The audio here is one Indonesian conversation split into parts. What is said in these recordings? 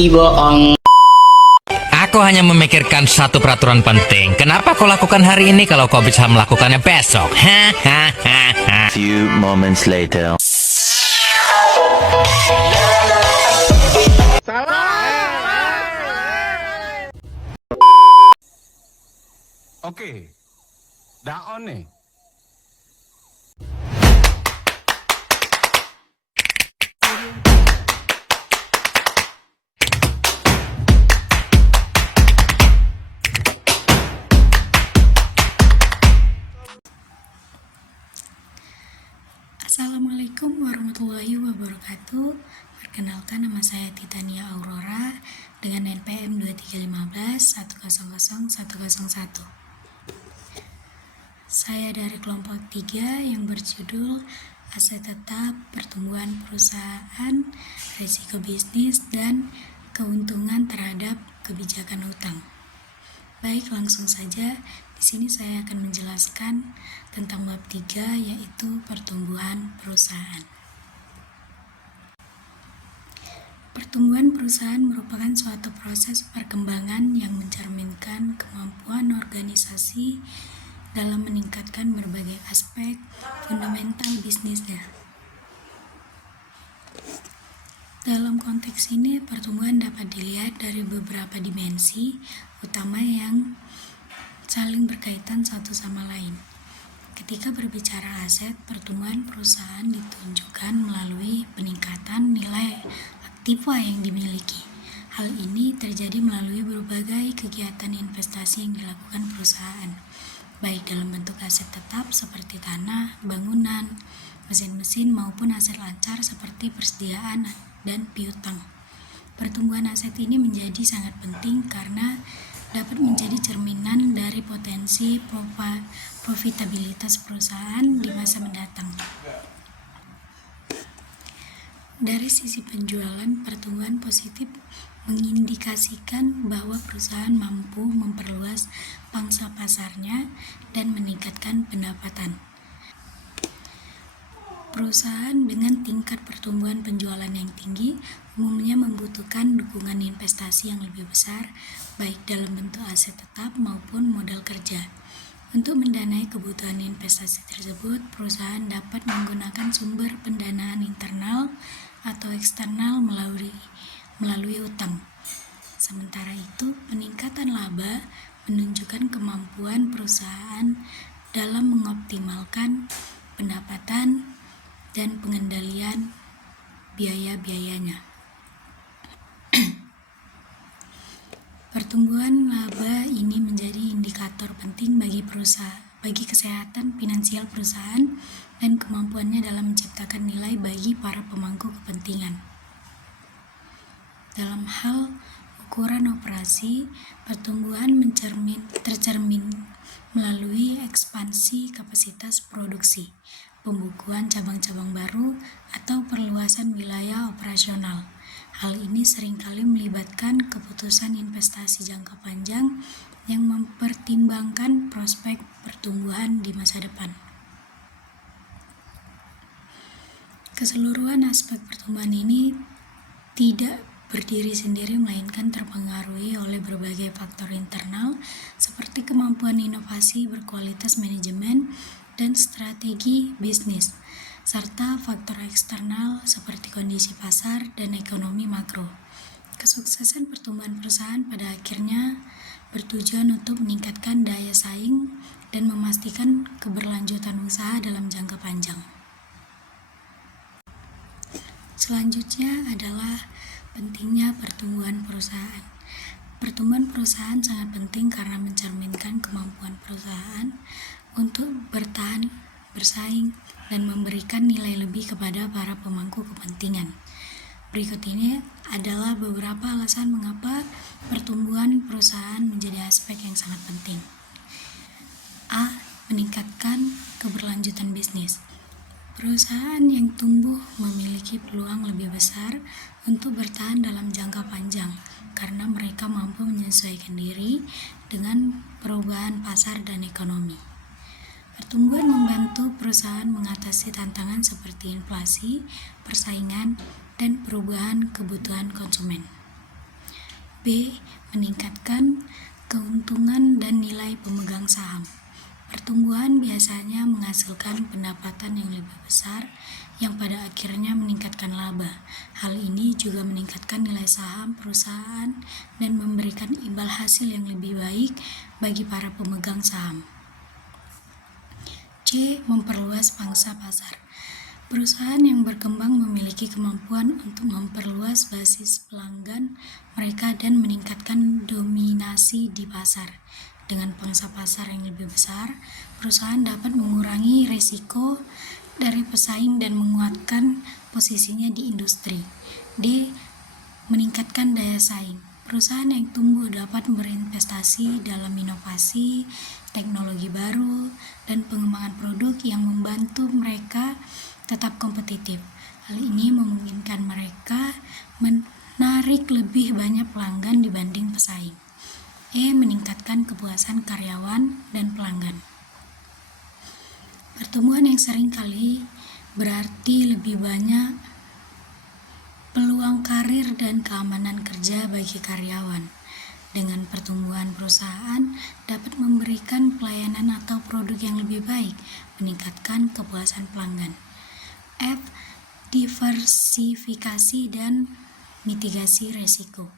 lagi bohong. Aku hanya memikirkan satu peraturan penting. Kenapa kau lakukan hari ini kalau kau bisa melakukannya besok? Hahaha. Few moments later. Oke, dah on nih. Assalamualaikum warahmatullahi wabarakatuh. Perkenalkan, nama saya Titania Aurora dengan NPM 2315100101. Saya dari kelompok 3 yang berjudul Aset Tetap, Pertumbuhan Perusahaan, Risiko Bisnis, dan Keuntungan Terhadap Kebijakan Hutang. Baik, langsung saja. Di sini saya akan menjelaskan tentang bab 3, yaitu pertumbuhan perusahaan. Pertumbuhan perusahaan merupakan suatu proses perkembangan yang mencerminkan kemampuan organisasi dalam meningkatkan berbagai aspek fundamental bisnisnya. Dalam konteks ini, pertumbuhan dapat dilihat dari beberapa dimensi utama yang saling berkaitan satu sama lain. Ketika berbicara aset, pertumbuhan perusahaan ditunjukkan melalui peningkatan nilai aktiva yang dimiliki. Hal ini terjadi melalui berbagai kegiatan investasi yang dilakukan perusahaan, baik dalam bentuk aset tetap seperti tanah, bangunan, mesin-mesin, maupun aset lancar seperti persediaan dan piutang. Pertumbuhan aset ini menjadi sangat penting karena dapat menjadi cerminan dari potensi profitabilitas perusahaan di masa mendatang. Dari sisi penjualan, pertumbuhan positif mengindikasikan bahwa perusahaan mampu memperluas pangsa pasarnya dan meningkatkan pendapatan. Perusahaan dengan tingkat pertumbuhan penjualan yang tinggi umumnya membutuhkan dukungan investasi yang lebih besar, baik dalam bentuk aset tetap maupun modal kerja. Untuk mendanai kebutuhan investasi tersebut, perusahaan dapat menggunakan sumber pendanaan internal atau eksternal melalui utang. Sementara itu, peningkatan laba menunjukkan kemampuan perusahaan dalam mengoptimalkan pendapatan dan pengendalian biaya-biayanya. Pertumbuhan laba ini menjadi indikator penting bagi kesehatan finansial perusahaan dan kemampuannya dalam menciptakan nilai bagi para pemangku kepentingan. Dalam hal ukuran operasi, pertumbuhan tercermin melalui ekspansi kapasitas produksi, pembukuan cabang-cabang baru, atau perluasan wilayah operasional. Hal ini seringkali melibatkan keputusan investasi jangka panjang yang mempertimbangkan prospek pertumbuhan di masa depan. Keseluruhan aspek pertumbuhan ini tidak berdiri sendiri, melainkan terpengaruhi oleh berbagai faktor internal seperti kemampuan inovasi, berkualitas manajemen, dan strategi bisnis, serta faktor eksternal seperti kondisi pasar dan ekonomi makro. Kesuksesan pertumbuhan perusahaan pada akhirnya bertujuan untuk meningkatkan daya saing dan memastikan keberlanjutan usaha dalam jangka panjang. Selanjutnya adalah pentingnya pertumbuhan perusahaan. Pertumbuhan perusahaan sangat penting karena mencerminkan kemampuan perusahaan untuk bertahan, bersaing, dan memberikan nilai lebih kepada para pemangku kepentingan. Berikut ini adalah beberapa alasan mengapa pertumbuhan perusahaan menjadi aspek yang sangat penting. A. Meningkatkan keberlanjutan bisnis. Perusahaan yang tumbuh memiliki peluang lebih besar untuk bertahan dalam jangka panjang karena mereka mampu menyesuaikan diri dengan perubahan pasar dan ekonomi. Pertumbuhan membantu perusahaan mengatasi tantangan seperti inflasi, persaingan, dan perubahan kebutuhan konsumen. B. Meningkatkan keuntungan dan nilai pemegang saham. Pertumbuhan biasanya menghasilkan pendapatan yang lebih besar yang pada akhirnya meningkatkan laba. Hal ini juga meningkatkan nilai saham perusahaan dan memberikan imbal hasil yang lebih baik bagi para pemegang saham. C. Memperluas pangsa pasar. Perusahaan yang berkembang memiliki kemampuan untuk memperluas basis pelanggan mereka dan meningkatkan dominasi di pasar. Dengan pangsa pasar yang lebih besar, perusahaan dapat mengurangi risiko dari pesaing dan menguatkan posisinya di industri. D. Meningkatkan daya saing. Perusahaan yang tumbuh dapat berinvestasi dalam inovasi, teknologi baru, dan pengembangan produk yang membantu mereka tetap kompetitif. Hal ini memungkinkan mereka menarik lebih banyak pelanggan dibanding pesaing. E. Meningkatkan kepuasan karyawan dan pelanggan. Pertumbuhan yang sering kali berarti lebih banyak peluang karir dan keamanan kerja bagi karyawan. Dengan pertumbuhan perusahaan dapat memberikan pelayanan atau produk yang lebih baik, meningkatkan kepuasan pelanggan. F. Diversifikasi dan mitigasi risiko.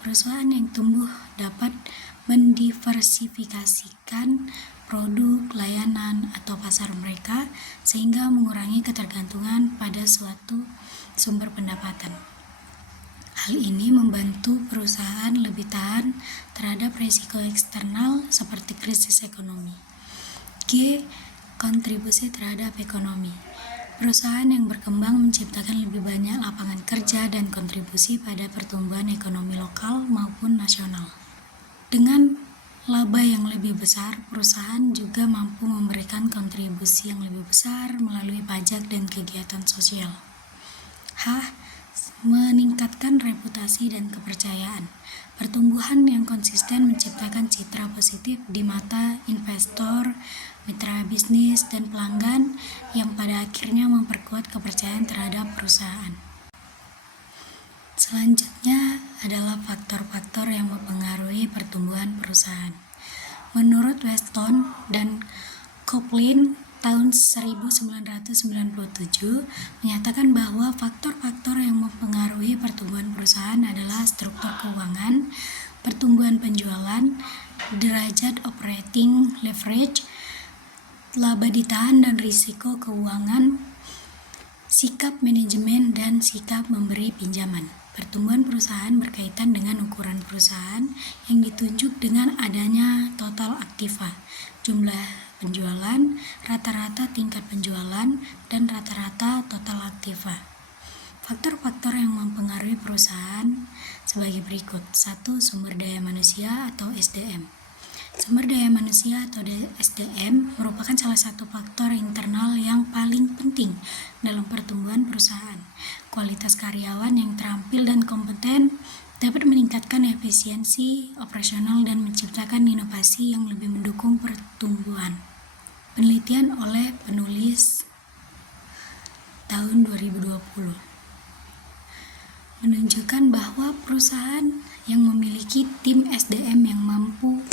Perusahaan yang tumbuh dapat mendiversifikasikan produk, layanan, atau pasar mereka sehingga mengurangi ketergantungan pada suatu sumber pendapatan. Hal ini membantu perusahaan lebih tahan terhadap risiko eksternal seperti krisis ekonomi. G. Kontribusi terhadap ekonomi. Perusahaan yang berkembang menciptakan lebih banyak lapangan kerja dan kontribusi pada pertumbuhan ekonomi lokal maupun nasional. Dengan laba yang lebih besar, perusahaan juga mampu memberikan kontribusi yang lebih besar melalui pajak dan kegiatan sosial. H. Meningkatkan reputasi dan kepercayaan. Pertumbuhan yang konsisten menciptakan citra positif di mata investor, mitra bisnis, dan pelanggan yang pada akhirnya memperkuat kepercayaan terhadap perusahaan. Selanjutnya adalah faktor-faktor yang mempengaruhi pertumbuhan perusahaan. Menurut Weston dan Copeland tahun 1997 menyatakan bahwa faktor-faktor yang mempengaruhi pertumbuhan perusahaan adalah struktur keuangan, pertumbuhan penjualan, derajat operating leverage, laba ditahan dan risiko keuangan, sikap manajemen, dan sikap memberi pinjaman. Pertumbuhan perusahaan berkaitan dengan ukuran perusahaan yang ditunjuk dengan adanya total aktiva, jumlah penjualan, rata-rata tingkat penjualan, dan rata-rata total aktiva. Faktor-faktor yang mempengaruhi perusahaan sebagai berikut. 1. Sumber daya manusia atau SDM. Sumber daya manusia atau SDM merupakan salah satu faktor internal yang paling penting dalam pertumbuhan perusahaan. Kualitas karyawan yang terampil dan kompeten dapat meningkatkan efisiensi operasional dan menciptakan inovasi yang lebih mendukung pertumbuhan. Penelitian oleh penulis tahun 2020 menunjukkan bahwa perusahaan yang memiliki tim SDM yang mampu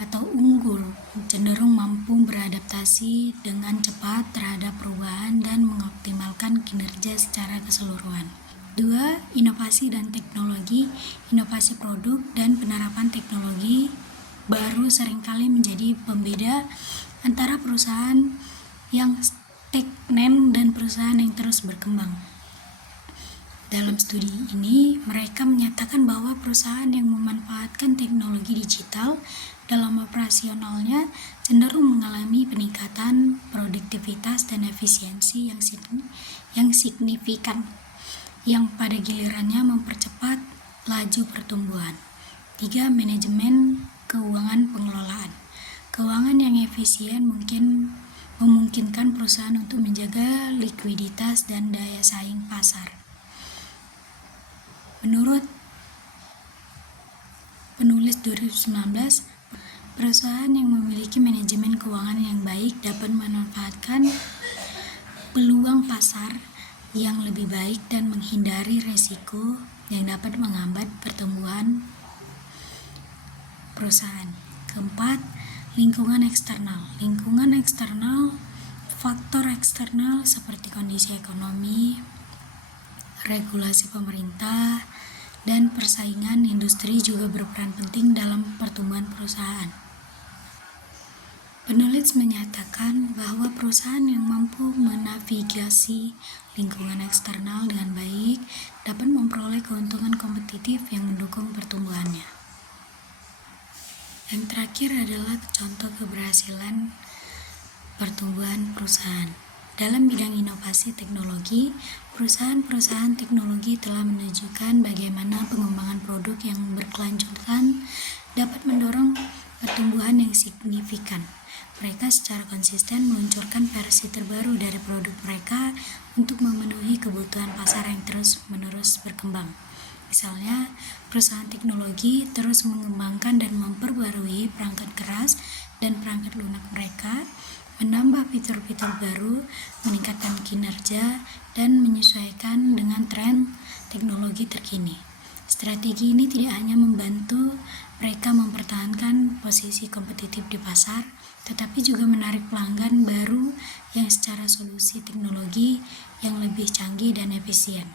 atau unggul cenderung mampu beradaptasi dengan cepat terhadap perubahan dan mengoptimalkan kinerja secara keseluruhan. 2. Inovasi dan teknologi. Inovasi produk dan penerapan teknologi baru seringkali menjadi pembeda antara perusahaan yang stagnan dan perusahaan yang terus berkembang. Dalam studi ini, mereka menyatakan bahwa perusahaan yang memanfaatkan teknologi digital dalam operasionalnya cenderung mengalami peningkatan produktivitas dan efisiensi yang signifikan, yang pada gilirannya mempercepat laju pertumbuhan. 3. Manajemen keuangan pengelolaan. Keuangan yang efisien memungkinkan perusahaan untuk menjaga likuiditas dan daya saing pasar. Menurut penulis 2019, perusahaan yang memiliki manajemen keuangan yang baik dapat memanfaatkan peluang pasar yang lebih baik dan menghindari risiko yang dapat menghambat pertumbuhan perusahaan. Keempat, lingkungan eksternal. Lingkungan eksternal, faktor eksternal seperti kondisi ekonomi, regulasi pemerintah, dan persaingan industri juga berperan penting dalam pertumbuhan perusahaan. Penulis menyatakan bahwa perusahaan yang mampu menavigasi lingkungan eksternal dengan baik dapat memperoleh keuntungan kompetitif yang mendukung pertumbuhannya. Yang terakhir adalah contoh keberhasilan pertumbuhan perusahaan. Dalam bidang inovasi teknologi, perusahaan-perusahaan teknologi telah menunjukkan bagaimana pengembangan produk yang berkelanjutan dapat mendorong pertumbuhan yang signifikan. Mereka secara konsisten meluncurkan versi terbaru dari produk mereka untuk memenuhi kebutuhan pasar yang terus-menerus berkembang. Misalnya, perusahaan teknologi terus mengembangkan dan memperbarui perangkat keras dan perangkat lunak mereka, menambah fitur-fitur baru, meningkatkan kinerja, dan menyesuaikan dengan tren teknologi terkini. Strategi ini tidak hanya membantu mereka mempertahankan posisi kompetitif di pasar, tetapi juga menarik pelanggan baru yang secara solusi teknologi yang lebih canggih dan efisien.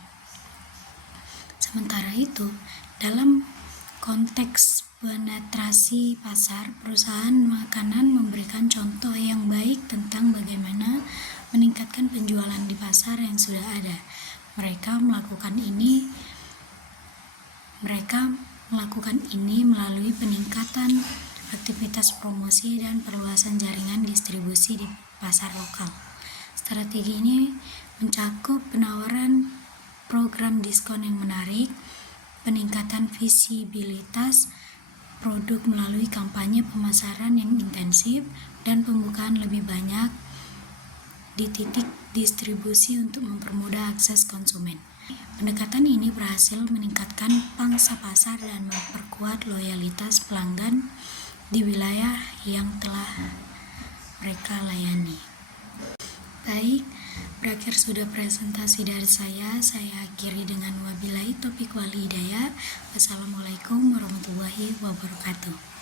Sementara itu, dalam konteks penetrasi pasar, perusahaan makanan memberikan contoh yang baik tentang bagaimana meningkatkan penjualan di pasar yang sudah ada. Mereka melakukan ini melalui peningkatan aktivitas promosi dan perluasan jaringan distribusi di pasar lokal. Strategi ini mencakup penawaran program diskon yang menarik, peningkatan visibilitas produk melalui kampanye pemasaran yang intensif, dan pembukaan lebih banyak di titik distribusi untuk mempermudah akses konsumen. Pendekatan ini berhasil meningkatkan pangsa pasar dan memperkuat loyalitas pelanggan di wilayah yang telah mereka layani. Baik, berakhir sudah presentasi dari saya akhiri dengan wabillahi taufiq wal hidayah. Wassalamualaikum warahmatullahi wabarakatuh.